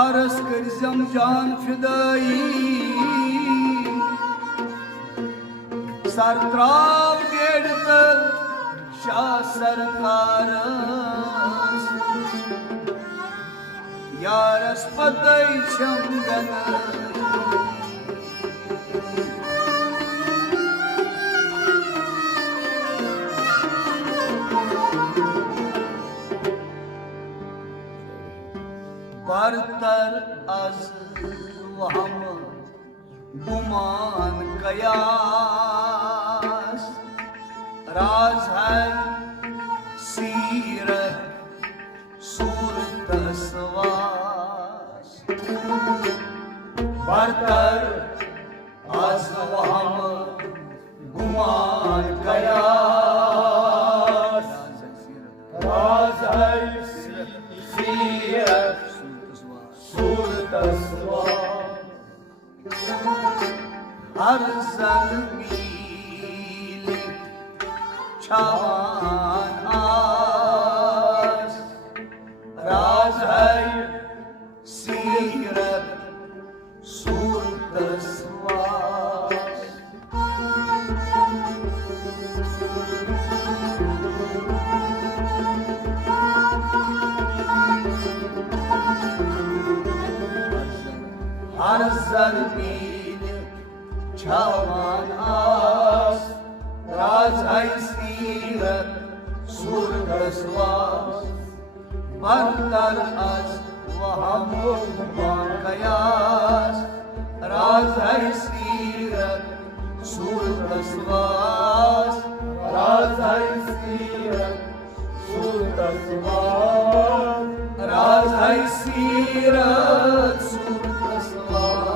Yaris करजम जान फिदाई sir त्राव गेड़ तल शाह सरकारस यारस पतई शंगन बरतर अज वहम गुमान कयास राज है सीरत सूरत सवास बरतर अज वहम गुमान कयास राज है सीरत हर ज़मीन छावान आस राज है सीरत सूरत सवास हर ज़मीन छावान आस राज है सीरत सूरत सवास बरतर अज वहम गुमान कयास राज है सीरत सूरत सवास राज है सीरत सूरत सवास राज है सीरत सूरत सवास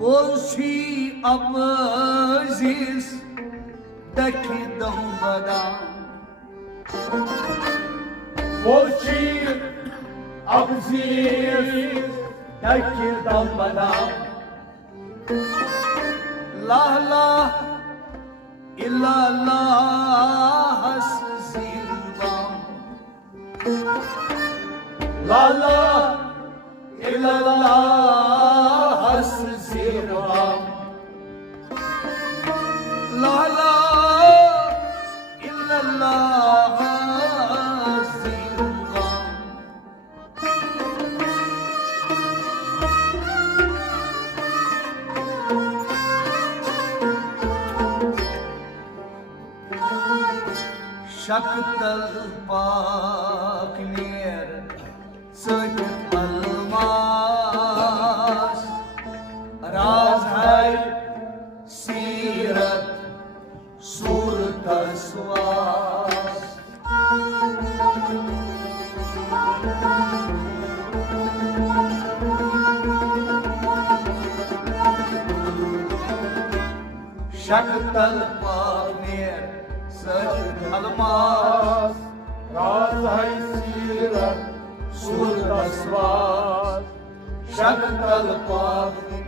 Olşi aziz deki dambadan Olşi aziz deki dambadan La la illallah zilvam La la illallah zirvam La la illallah zilvam Şaktal pak ner söküp almaz राज है सीरत सूरत सवास शक्तल पानेर सच अलमास राज है सीरत सूरत सवास शक्तल पानेर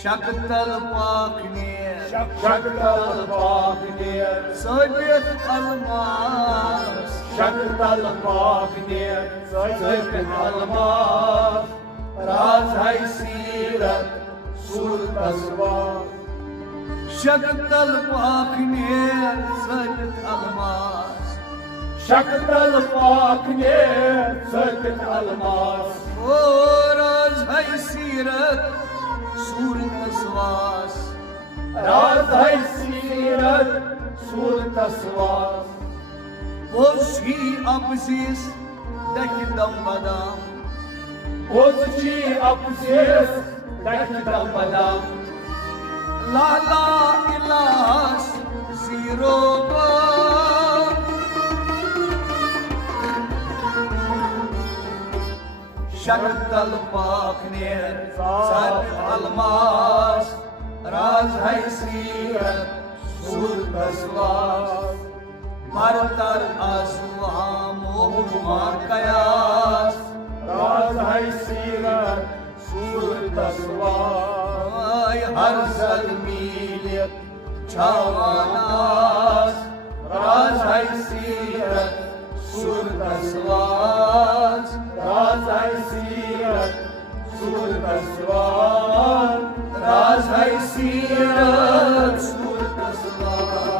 शक्तल पानेर शक्तल पानेर सच अलमास शक्तल पानेर सच अलमास राज है सीरत सूरत सवास शक्तल पानेर सच अलमास शक्तल पानेर सच अलमास ओ राज है सीरत सूरत वास राज है सीरत सूरत वास पोशी अपसिस दम बदाम पोची अपसिस दम बदाम लाला इलास जीरो शक्तल पाक नेर साबित अलमास राज है सीरत सूरत वास मरतर आसुहा मोहुमा कयास राज है सीरत सूरत वास हर सर मीलियत छावानास राज है सीरत सूरत वास राज है सीरत सूरत वास राज है सीरत सूरत वास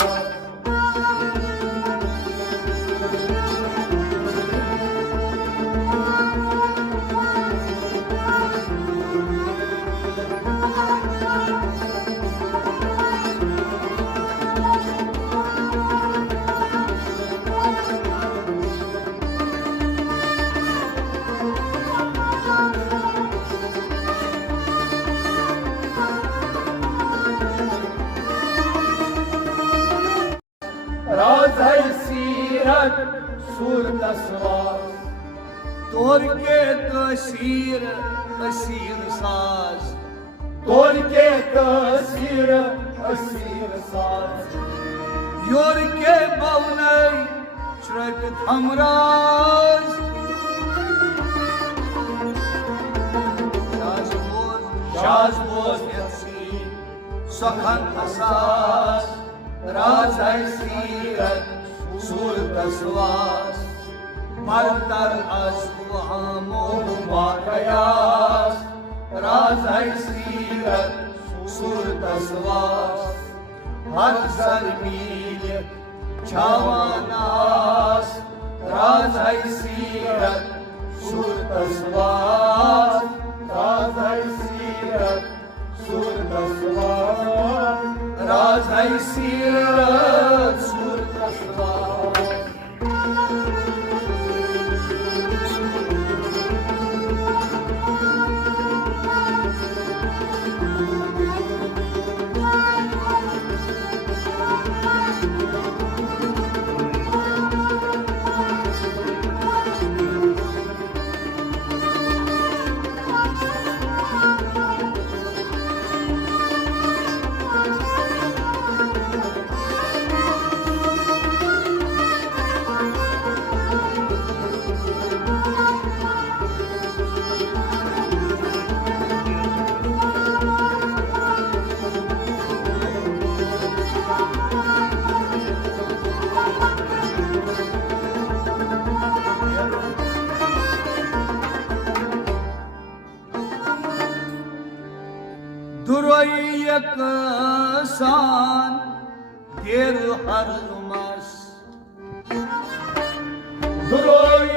राज है सीरत सूरत वास तोर के तसीर असीर साज तोर के तसीर असीर साज योर के बवनई श्रक हमराज शाज बोस यसी सखन असास राज है सीरत सूरत वास मरतर असुहा मोहुमा कयास राज है सीरत सूरत वास हर सर मील छावानास राज है सीरत सूरत वास राज है सीरत सूरत वास राज है सीरत सूरत वास दुरैयक सान देर हर मस दुरोय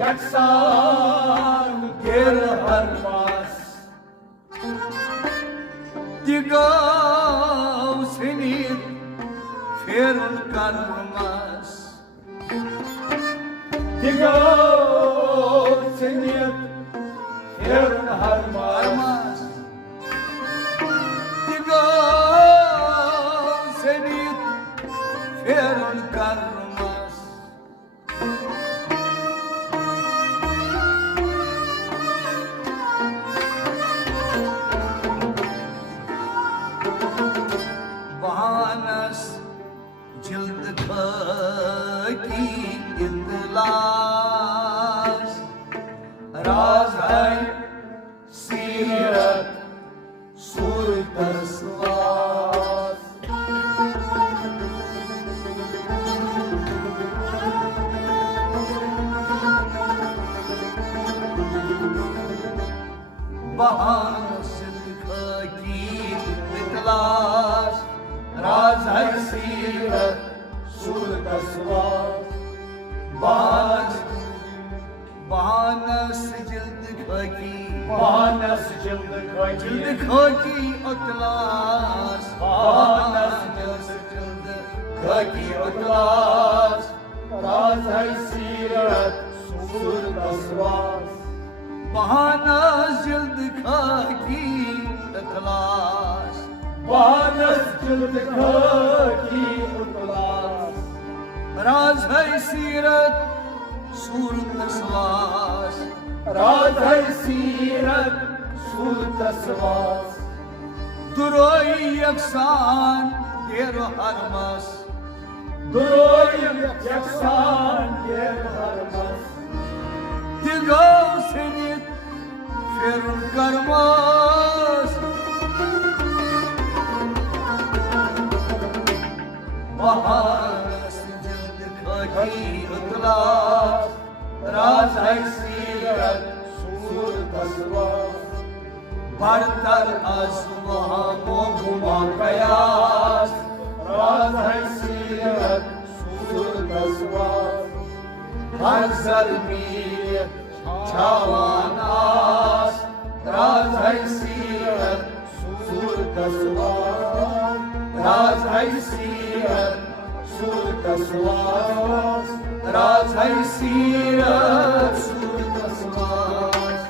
यकसान देर हर मास दिगाव सिनीत फेरुन कर्मस दिगो सिनियत हेरन हर मास कर्मस दिगाव सिनीत फेरुन कर्मस बहानस जिल्द की इंदलास राज है सीरत सूरत वास बहानस जिल्द की इंदलास राज है सीरत सूरत वास बानस जिल्द खाकी पानस जिल्द खाकी जिल्द खाकी अतलास पानस जिल्द खाकी अतलास राज है सीरत सूरत स्वास पानस जिल्द खाकी अतलास पानस जिल्द खाकी अतलास राज है सीरत सूरत स्वास राज है सीरत सूरत स्वास दुरोई यकसान देरो हरमस दुरोई यकसान के हरमस दिगो सिनित फिरुल करमस महानस जिल्द खाकी उतलास राज है सीरत सूरत स्वास बरतर असुहा मोहुमा कयास राज है सीरत सूरत स्वास हर जलमीर छावानास राज है सीरत सूरत स्वास राज है सीरत सूरत स्वास राज है सीरत सूरत स्वास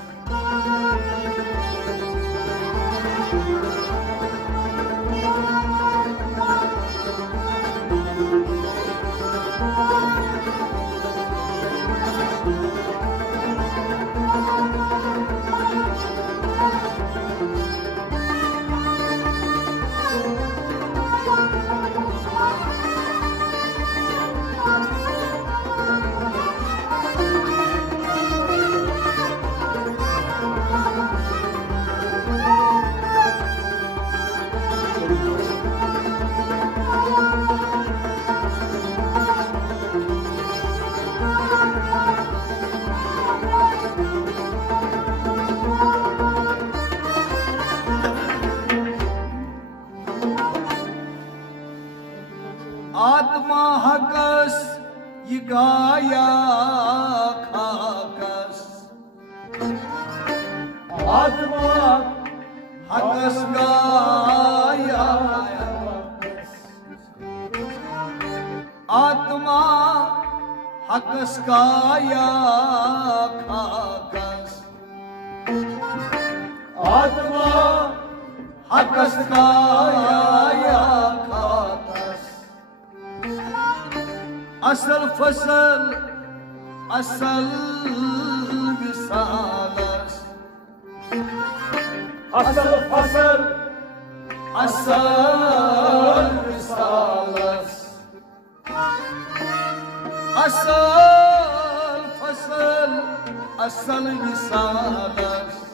आत्मा हकस ये गाया खाकस आत्मा हकस गाया आत्मा हकस गाया खाकस आत्मा हकस गाया खाकस असल फसल असल विसालस असल फसल असल विसालस असल फसल असल विसालस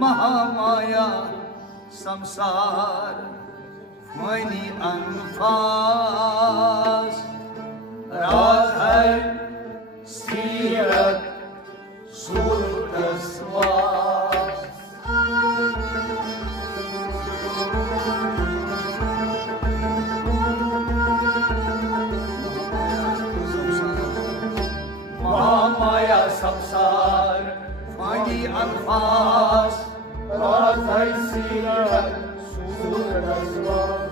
महामाया संसार फनी अनफास राज है सीरत सूरत स्वास महामाया संसार फनी अनफास राज है सीरत सूरत स्वास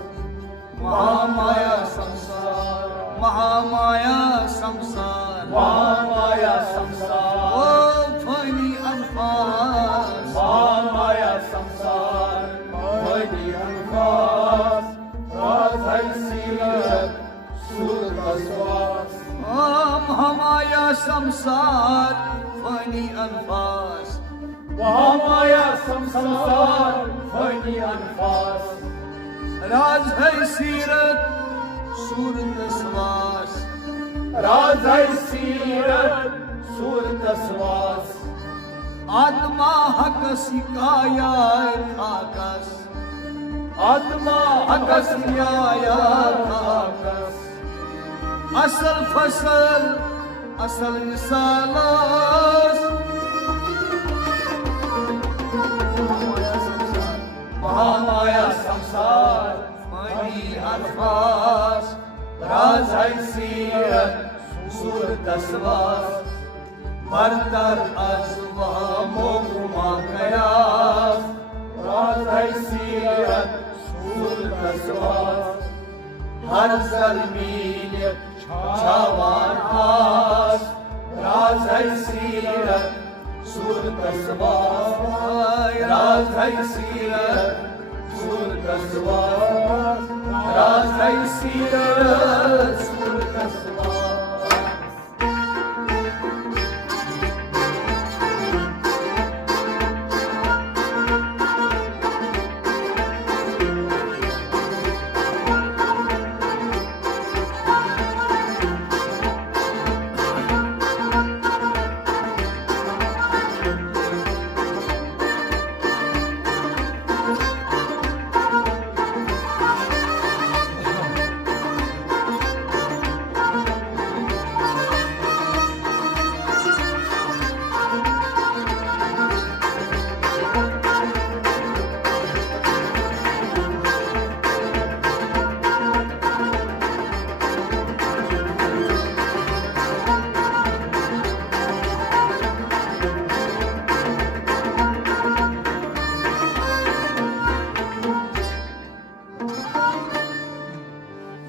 महामाया संसार महामाया संसार महामाया संसार ओ फनी अनफास महामाया संसार फनी अनफास राज है सीरत सूरत स्वास महामाया संसार फनी अनफास महामाया संसार फनी अनफास राज है सीरत सूरत स्वास राज है सीरत सूरत स्वास आत्मा हकस काया खाकस आत्मा हकस काया खाकस असल फसल असल मिसालस महामाया संसार फनी अल्फाज राज है सीरत सूरत असवास बरतर अजवा मोकुमा कयास राज है सीरत सूरत असवास हर जलमील छावान आस राज है सीरत सूरत असवास राज है सीरत सूरत असवास राज है सीरत सूरत असवास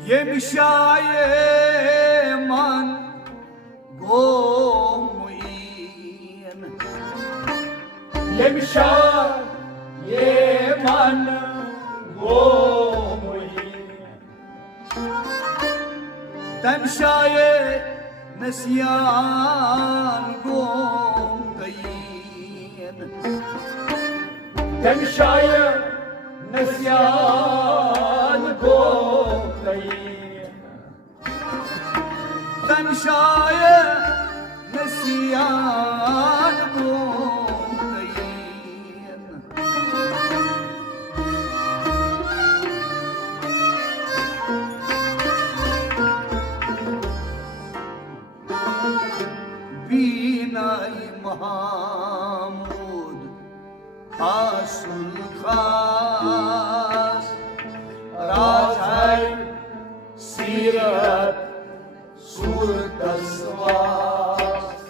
ये बिशाये मन गो मुईन यमशा ये मन गो मुहीन तमशाये नसियान गो गईन यमशाय नस्यान गो गई तमशाये नसियान गो गईन बीनाई महमूद खासुल खास राज है सीरत सूरत असवास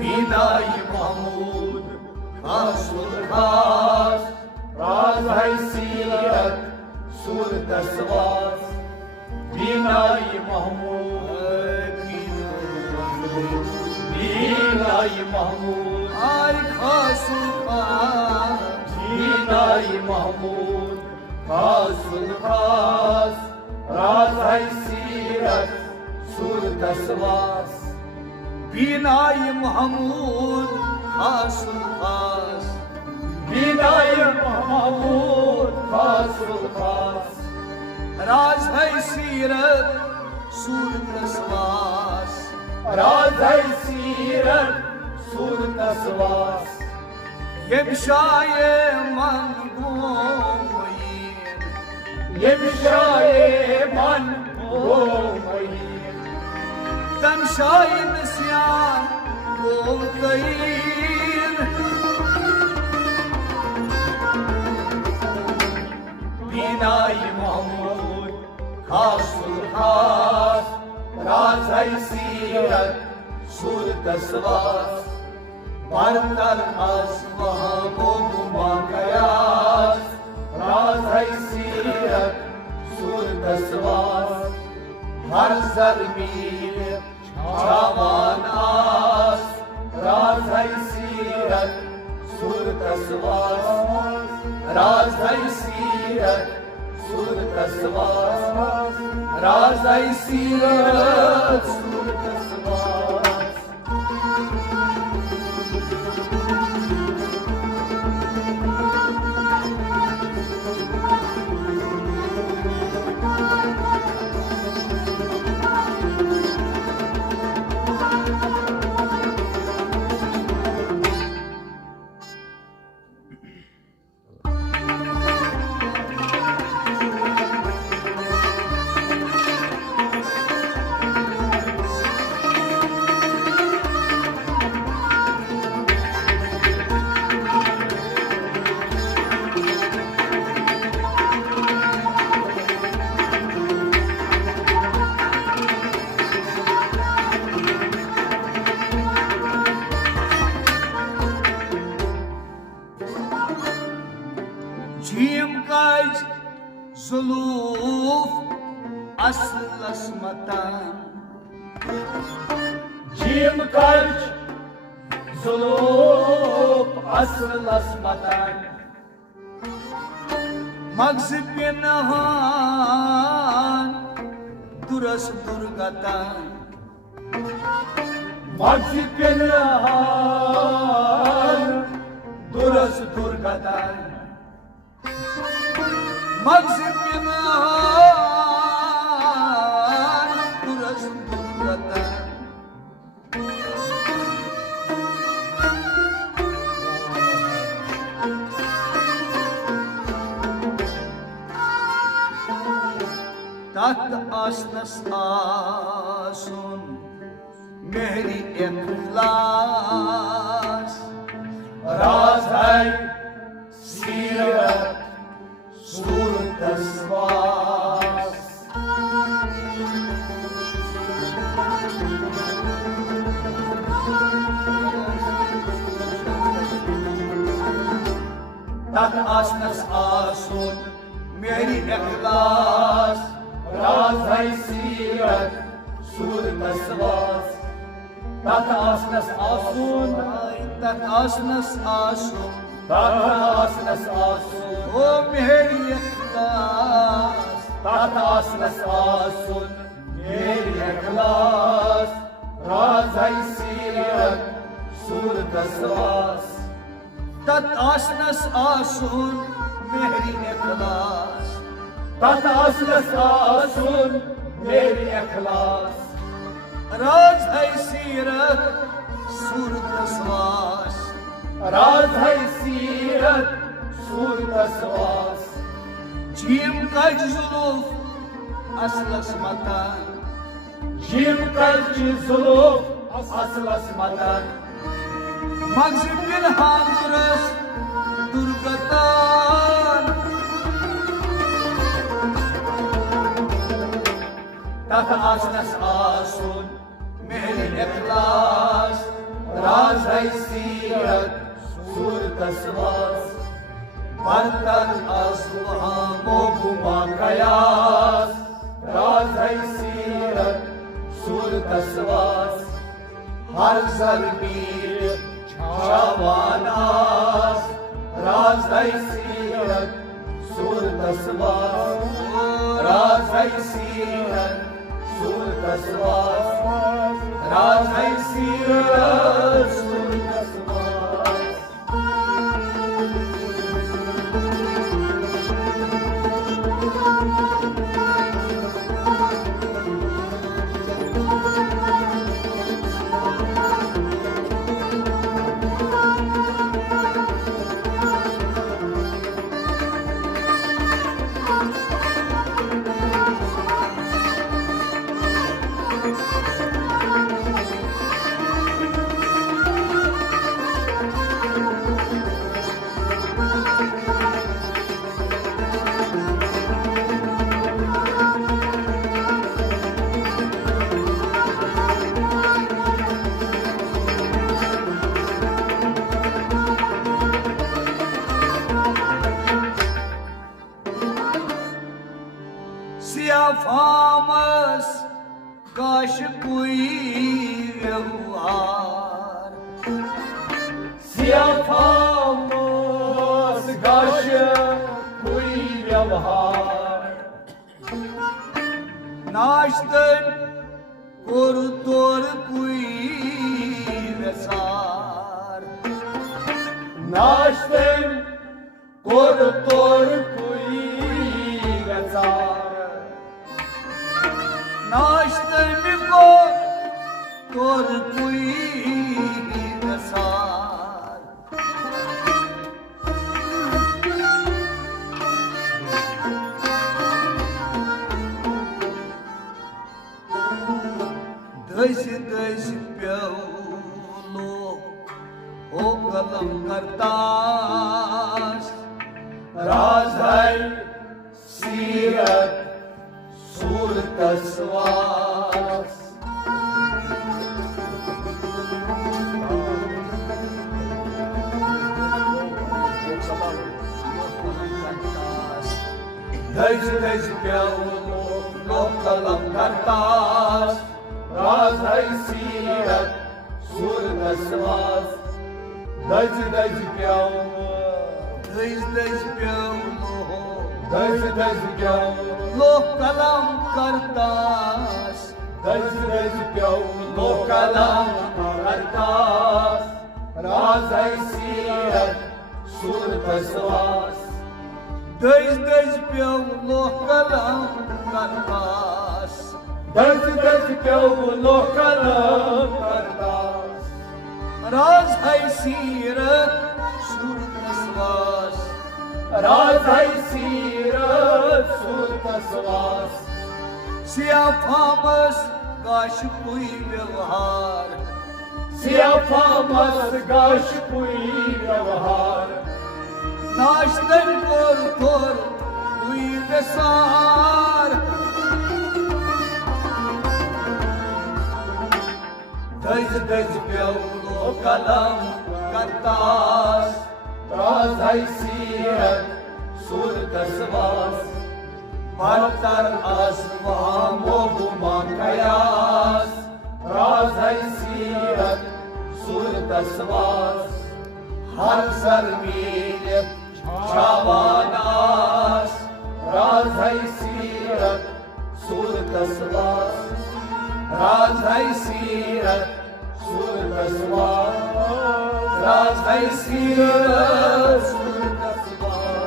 बीनाई महमूद खासुल खास राज है सीरत सूरत असवास बीनाई महमूद बीनाई महमूद आई खासुल खास बीनाई महमूद खासुल खास राज है सीरत सूरत असवास बीनाई महमूद खासुल खास बीनाई महमूद खासुल खास राज है सीरत सूरत असवास राज है सीरत सूरत असवास यमशाये मन गो मुईन यमशाये मन गो मुहीन तमशाये नसियान गो गईन बीनाई महमूद खासुल खास राज है सीरत सूरत असवास बरतर असवा मोकुमा कयास राज है सीरत सूरत असवास हर जलमील छावान आस राज है सीरत सूरत असवास राज है सीरत सूरत असवास राज है सीरत सूरत असवास zuluf aslas matan Jim karch zulub aslas matan magz pinahan duras durgatan Magzi pinahan duras durgatan magz pinahan duras durgatan tat asnas asun mehri ikhlas राज है सीरत सूरत स्वास tat asnas asun mehri ikhlas राज है सीरत सूरत स्वास तात आसनस आसून tat asnas asun तात आसनस आसून o mehri ikhlas तात आसनस आसून मेरी अखलास राज है सीरत सूरत स्वास tat asnas asun mehri ikhlas तात आसनस आसून मेरी अखलास राज है सीरत सूरत स्वास राज है सीरत सूरत स्वास जीम कज जुलूफ असलस मतान जिम कल्च जुलूफ असलस मदन मगज पिनहान दुरस दुर्गतान तथ आसनस आसून मेहर इखलास राज है सीरत सूरत स्वास बर्तन असुहामो गुमा कयास राज है सीरत सूरत स्वास हर जरबीर छावानास राज है सीरत सूरत स्वास राज है सीरत सूरत स्वास राज है सीरत सूरत स्वास फामस काश कोई व्यवहार सियाफामोस गाश कोई व्यवहार नाश्तन कोर तोर कोई व्यसार नाश्तन कोर तोर कोई गजार नाश्तन को तोर कोई व्यसार दस दस प्यालो ओ कलम करतास राज है सीरत सूरत स्वास दज दज प्याऊ लोक कलम करतास राज है सीरत सूरत स्वास दज दज प्याऊ दज दज प्याऊ दज दज प्याऊ लोक कलम करतास दज दज प्याऊ लोक कलम करतास राज है सीरत सूरत स्वास दज दज प्याऊ लोक कलम करतास दज दज प्याऊ लोक कलम करतास राज है सीरत सूरत स्वास राज है सीरत सूरत स्वास सियाफामस गाश कोई व्यवहार सियाफामस गाश कोई व्यवहार नाश्तन कोर थोर कोई बेसार दज दज प्याऊ कलम करतास राज है सीरत सूरत स्वास बरतर आसमां मोहुमा कयास राज है सीरत सूरत स्वास हर सरमील छावानास राज है सीरत सूरत स्वास राज है सीरत सूरत स्वास राज है सीरत सूरत स्वास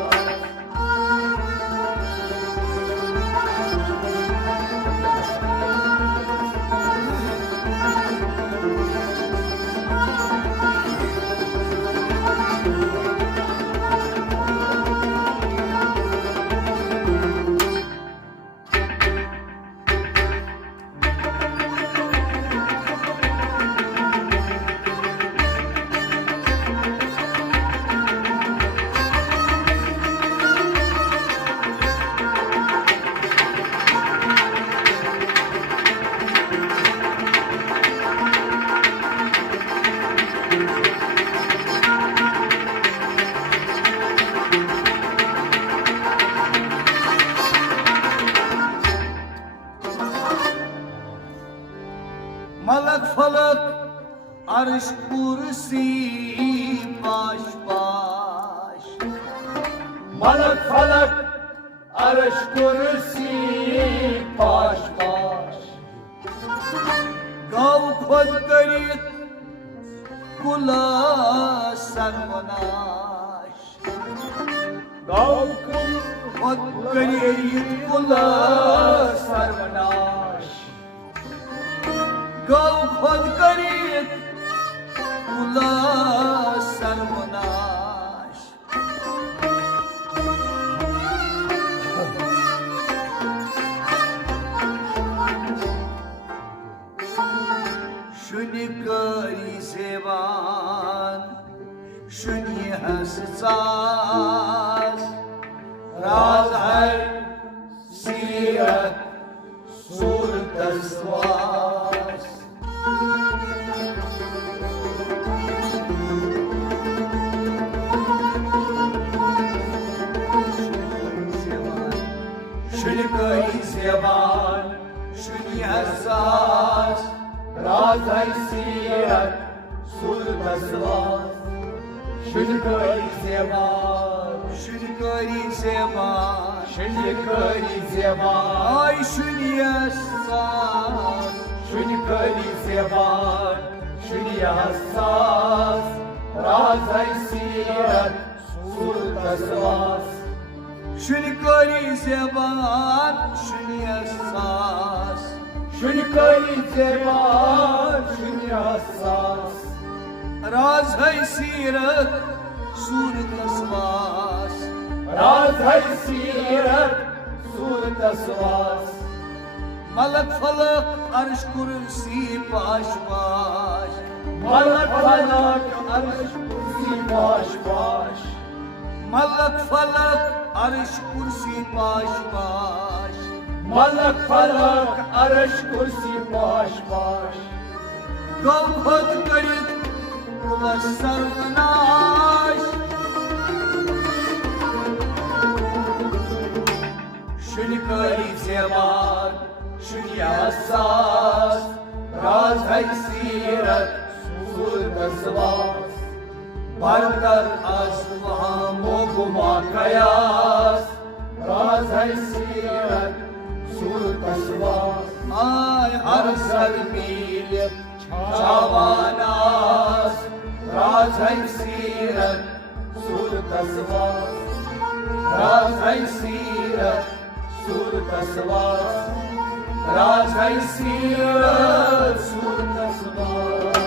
मलक फलक अर्श कुर्सी पाश पाश मलक फलक अर्श कुर्सी पाश पाश गौ खुद करित कुला सर्वनाश गौ कुल खुद करित कुला सर्वनाश गौ खुद करित कुला सर्वनाश शुनि करी सेवान शुनि हस सास राज है सीरत सूरत स्वास शुनि करी सेवान शुनि हस सास राज है सीरत सूरत स्वास शुनि करी सेवान शुनि करी सेवान शुनि करी सेवान आई शुनि हस सास शुनि करी सेवान शुनि हसास राज है सीरत सूरत स्वास शुनि करी सेवान शुनि हस सास शुनि करी सेवान शुनि हसास राज है सीरत सूरत स्वास राज है सीरत सूरत स्वास मलक फलक अर्श कुर्सी पाश पाश मलक फलक अर्श कुर्सी पाश पाश मलक फलक अर्श कुर्सी पाश पाश मलक फलक अर्श कुर्सी पाश पाश गौ खुद करित कुल सर्वनाश करी ज़ेबान शुनिया सास राज है सीरत सूरत सवास बरतर आसमां मोगुमा कयास राज है सीरत सूरत सवास आय हर सर मील छावानास राज है सीरत सूरत सवास राज है सीरत सूरत सवास राज है सीरत सूरत सवास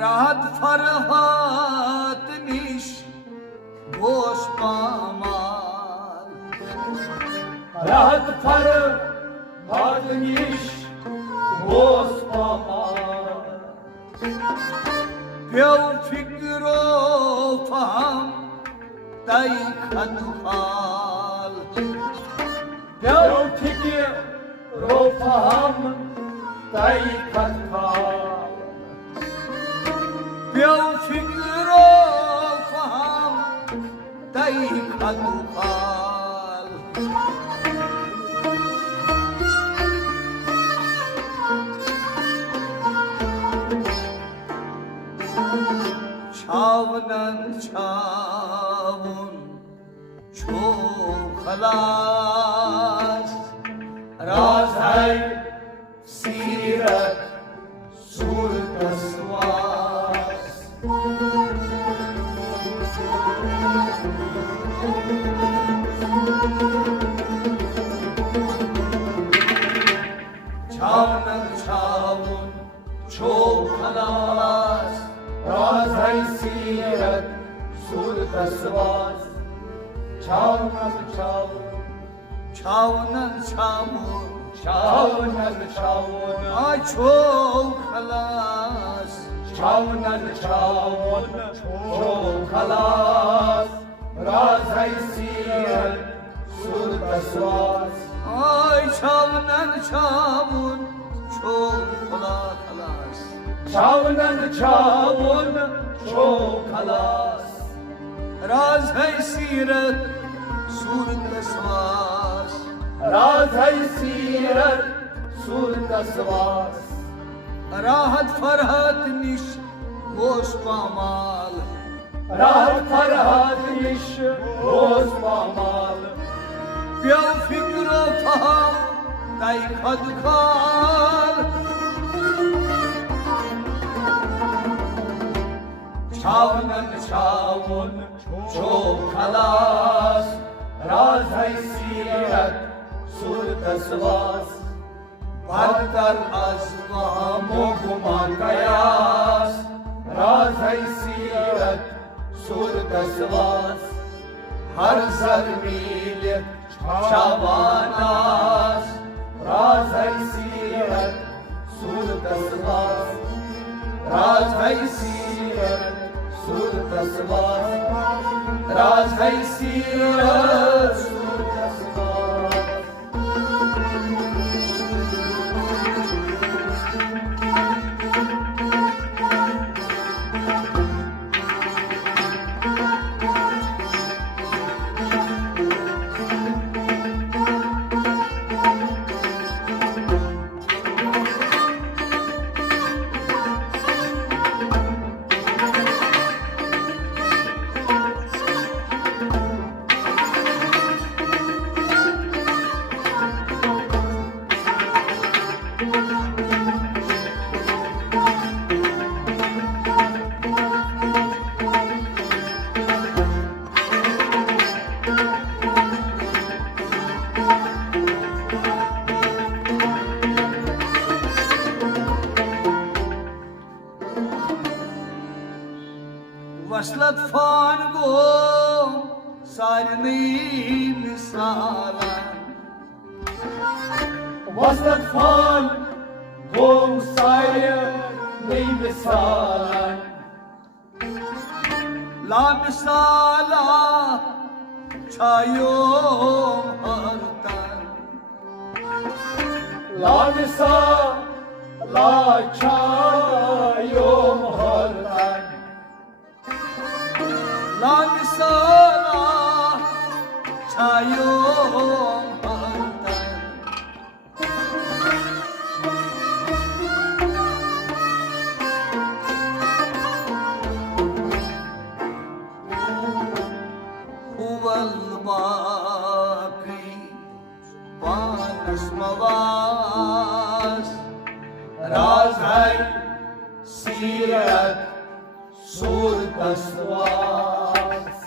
राहत फरहात निश गोश पामाल राहत फरहात निश गोश पामाल प्यो फिक्रो फहम तई खदुखाल प्यो फिक्रो फहम तई खदुखाल प्यो फिक्रो फहम तई खदुखाल छावनन छावन छो खलास राज है सीरत सूरत सवास छावन छावन छो खलास राज है सीरत सूरत सवास छावन छावन छावन छावन छावनन छावन छो खलास छावनन छावन छो खलास राज है सीरत सूरत सवास छावनन छावन छो खलास छावनन छावन छो खलास राज है सीरत सूरत सवास राज है सीरत सूरत सवास राहत फरहत निश गोश पामाल राहत फरहात निश गोश पामाल प्यो फिक्रो फहम तई खदुखाल छावनन छावन छो खलास राज है सीरत सूरत सवास बरतर आसमां मोगुमा कयास राज है सीरत सूरत सवास हर सर मील छावानास राज है सीरत सूरत सवास राज है सीरत सूरत सवास राज है सीरत सूरत सवास वसलत फान गोम सारनी मिसालन वसलत फान गोम सारनी मिसालन ला मिसाला छायोम हरतन ला मिसाला छायोम हरतन ला मिसाला छायोम हरतन हुवल बाकी पानस मवास राज है सीरत सूरत स्वास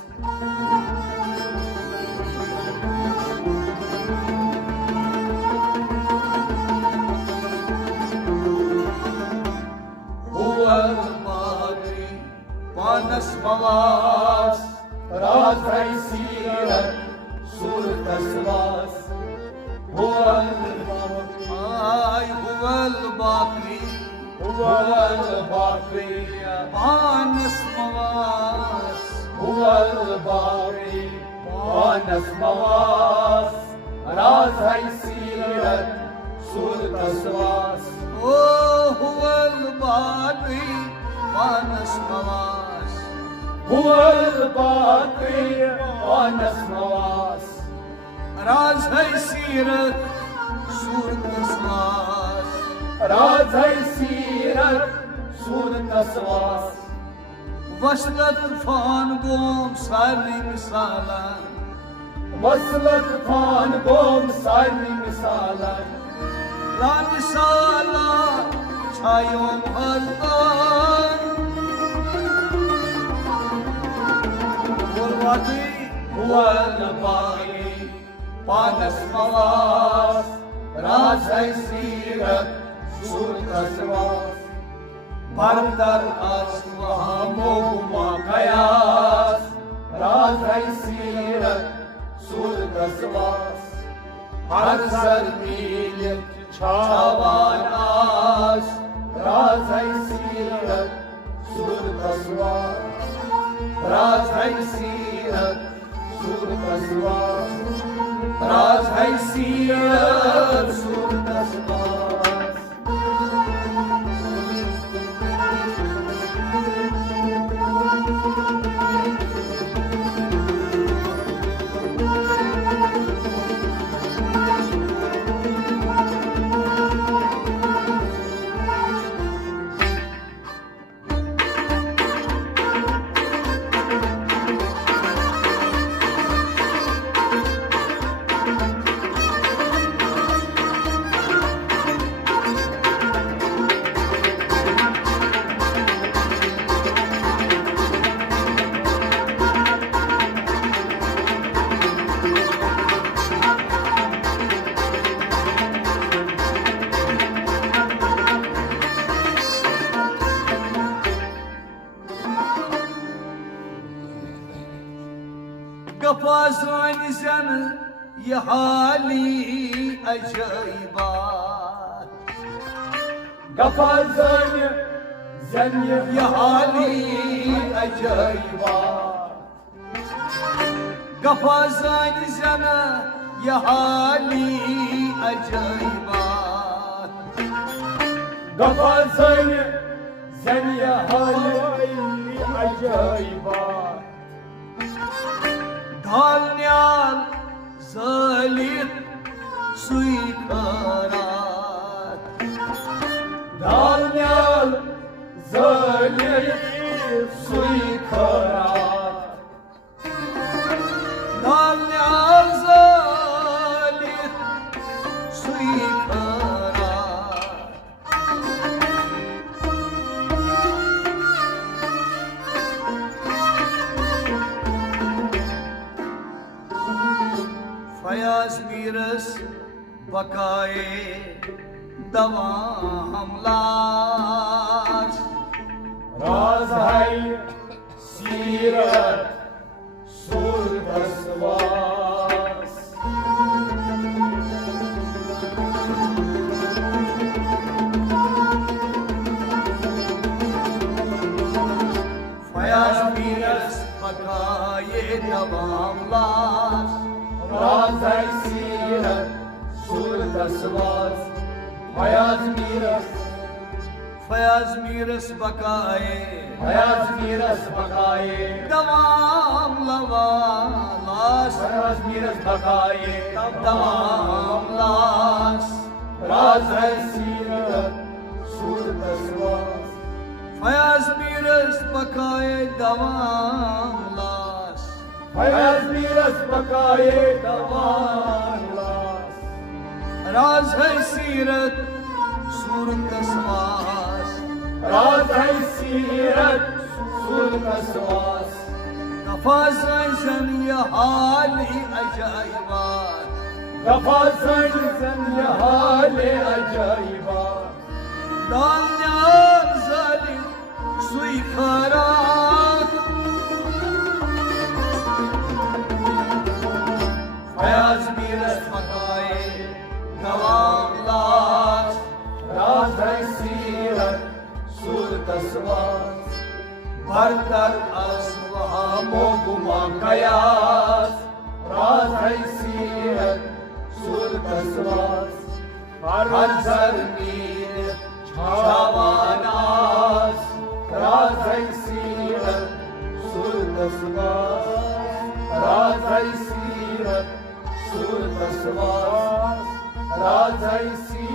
हुवल बाकी पानस मवास राज है सीरत सूरत स्वास हुवल बाकी हुवल बाकी पानस मवास हुवल बाकी पानस मवास राज है सीरत सूरत स्वास ओ हुवल बाकी पानस मवास हुवल बाकी पानस मवास राज है सीरत सूरत स्वास राज है सीरत सूरत स्वास वसलत फान गोम सारी मिसालन वसलत फान गोम सारी मिसालन ला मिसाला छायोम हरतन हुवल बाकी पानस मवास राज है सीरत सूरत स्वास भरतर अस्वहामो मोगमा कयास राज है सीरत सूरत स्वास हर सर मील छावान आस राज है सीरत सूरत स्वास राज है सीरत सूरत स्वास राज है सीरत सूरत स्वास गफाज़ान जन ये हाली अजाइबात गफाज़न जन ये हाली अजाइबात गफाज़ान जन ये हाली अजाइबात गफाज़न जन ये हाली अजाइबात धान्याल जलित सुईकरात धान्याल जलित सुईकरात धान्याल जलित सुईकरात फयाज मीरस बकाए दवा हमलास राज है सीरत सुरतसवास फयाज मीरस बकाए दवामलास Razay Sirat Surat Hayat Miras Fayaz मीरस बकाए Hayat Miras Bakaye दवामलास Hayat Miras Bakaye दवामलास Razay Sirat Surat Fayaz मीरस बकाए दवामलास Hayat Miras Bakaye Dawalas राज है सीरत सूरत सवास Razay Sirat Surat कफाज या हाली अजाइबात Gafazan sen ya hale acayba दान्यार जालिम सुई खरात फयाज मीरस बकाए दवामलास Razay Sirat Surat बरतर असवा Moguma Kayas Razay Sirat Surat हर जमीन Chavanas Razay Sirat Surat Razay Sirat Surat Razay Sirat